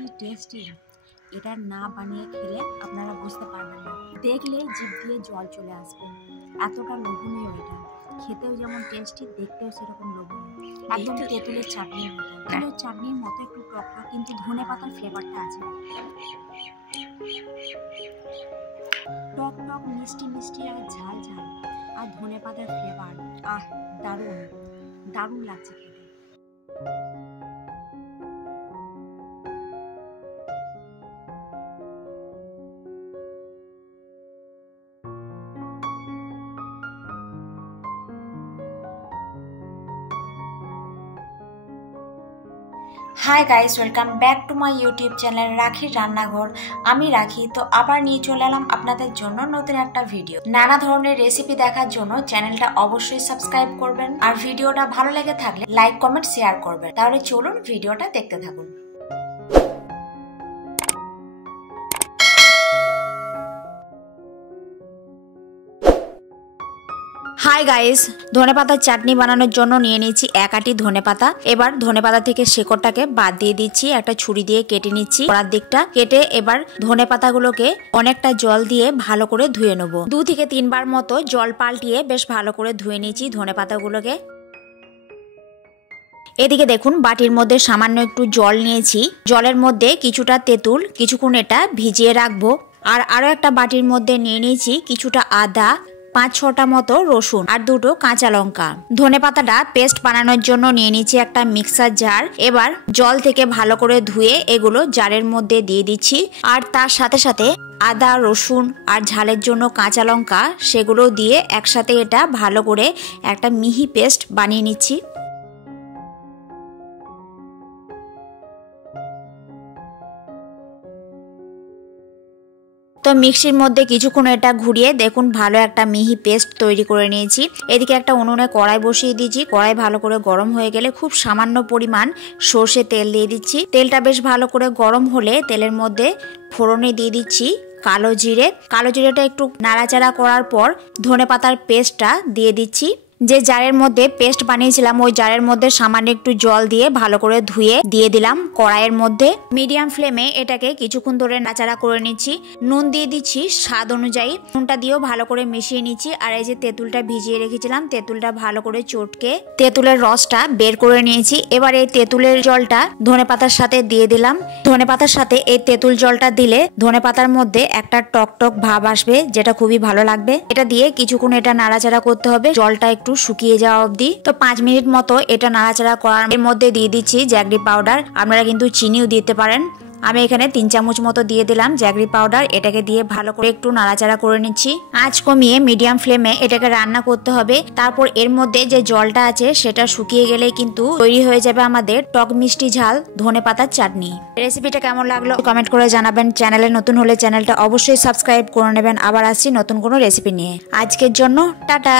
কি টেস্টি, এটা না বানিয়ে খেলে আপনারা বুঝতে পারবেন না। দেখলে জিভ দিয়ে জল চলে আসবে, এতটা লোভনীয় এটা। খেতেও যেমন টেস্টি, দেখতেও সেরকম লোভনীয়। একদম তেঁতুলের চাটনির মতো, তেঁতুলের চাটনির মতো একটু টকটক, কিন্তু ধনে পাতার ফ্লেভারটা আছে। টক টক, মিষ্টি মিষ্টি, আর ঝাল ঝাল, আর ধনে পাতার ফ্লেভার, দারুণ দারুণ লাগছে খেতে। Hi guys, welcome back to my YouTube channel রাখির রান্নাঘর। আমি রাখি, তো আবার নিয়ে চলে এলাম আপনাদের জন্য নতুন একটা ভিডিও। নানা ধরনের রেসিপি দেখার জন্য চ্যানেলটা অবশ্যই সাবস্ক্রাইব করবেন, আর ভিডিওটা ভালো লেগে থাকলে লাইক কমেন্ট শেয়ার করবেন। তাহলে চলুন ভিডিওটা দেখতে থাকুন। হাই গাইস, ধনেপাতার চাটনি বানানোর জন্য নিয়ে নিচ্ছি 1 আঁটি ধনেপাতা। এবার ধনেপাতা থেকে শেকড়টাকে বাদ দিয়ে দিচ্ছি, একটা ছুরি দিয়ে কেটে নিচ্ছি কড়ার দিকটা। কেটে এবার ধনেপাতাগুলোকে অনেকটা জল দিয়ে ভালো করে ধুয়ে নেব। 2 থেকে 3 বার মতো জল পাল্টিয়ে বেশ ভালো করে ধুয়ে নিচ্ছি ধনেপাতাগুলোকে। এদিকে দেখুন, বাটির মধ্যে সামান্য একটু জল নিয়েছি। জলের মধ্যে কিছুটা তেঁতুল, কিছুক্ষণ এটা ভিজিয়ে রাখবো। আর আরো একটা বাটির মধ্যে নিয়ে নিয়েছি কিছুটা আদা, 5-6টা মতো রসুন, আর 2টো কাঁচা লঙ্কা। ধনেপাতাটা পেস্ট বানানোর জন্য নিয়ে নিচ্ছি একটা মিক্সার জার। এবার জল থেকে ভালো করে ধুয়ে এগুলো জারের মধ্যে দিয়ে দিচ্ছি, আর তার সাথে সাথে আদা, রসুন আর ঝালের জন্য কাঁচা লঙ্কা, সেগুলো দিয়ে একসাথে এটা ভালো করে একটা মিহি পেস্ট বানিয়ে নিচ্ছি। তো মিক্সির মধ্যে কিছুক্ষণ এটা ঘুরিয়ে দেখুন ভালো একটা মিহি পেস্ট তৈরি করে নিয়েছি। এদিকে একটা উনুনে কড়াই বসিয়ে দিয়েছি। কড়াই ভালো করে গরম হয়ে গেলে খুব সামান্য পরিমাণ সর্ষে তেল দিয়ে দিচ্ছি। তেলটা বেশ ভালো করে গরম হলে তেলের মধ্যে ফোড়নে দিয়ে দিচ্ছি কালো জিরে। কালো জিরেটা একটু নাড়াচাড়া করার পর ধনেপাতার পেস্টটা দিয়ে দিচ্ছি। যে জারের মধ্যে পেস্ট বানিয়েছিলাম ওই জারের মধ্যে সামান্য একটু জল দিয়ে ভালো করে ধুয়ে দিয়ে দিলাম কড়াইয়ের মধ্যে। মিডিয়াম ফ্লেমে এটাকে কিছুক্ষণ ধরে নাড়াচাড়া করে নিচ্ছি। নুন দিয়ে দিচ্ছি স্বাদ অনুযায়ী। নুনটা দিয়েও ভালো করে মিশিয়ে নিচ্ছি। আর এই যে তেঁতুলটা ভিজিয়ে রেখেছিলাম, তেঁতুলটা ভালো করে চটকে তেঁতুলের রসটা বের করে নিয়েছি। এবার এই তেঁতুলের জলটা ধনেপাতার সাথে দিয়ে দিলাম। ধনেপাতার সাথে এই তেঁতুল জলটা দিলে ধনেপাতার মধ্যে একটা টক টক ভাব আসবে, যেটা খুবই ভালো লাগবে। এটা দিয়ে কিছুক্ষণ এটা নাড়াচাড়া করতে হবে, জলটা একটু শুকিয়ে যাওয়া অবধি। তো 5 মিনিট মতো এটা নাড়াচাড়া করার এর মধ্যে দিয়ে দিচ্ছি জ্যাগরি পাউডার। আপনারা কিন্তু চিনিও দিতে পারেন। আমি এখানে 3 চামচ মতো দিয়ে দিলাম জ্যাগরি পাউডার। এটাকে দিয়ে ভালো করে একটু নাড়াচাড়া করে নিচ্ছি। আঁচ কমিয়ে মিডিয়াম ফ্লেমে এটাকে রান্না করতে হবে। তারপর এর মধ্যে যে জলটা আছে সেটা শুকিয়ে গেলে কিন্তু তৈরি হয়ে যাবে আমাদের টক মিষ্টি ঝাল ধনেপাতার চাটনি। রেসিপিটা কেমন লাগলো কমেন্ট করে জানাবেন। চ্যানেলে নতুন হলে চ্যানেলটা অবশ্যই সাবস্ক্রাইব করে নেবেন। আবার আসছি নতুন কোনো রেসিপি নিয়ে। আজকের জন্য টাটা।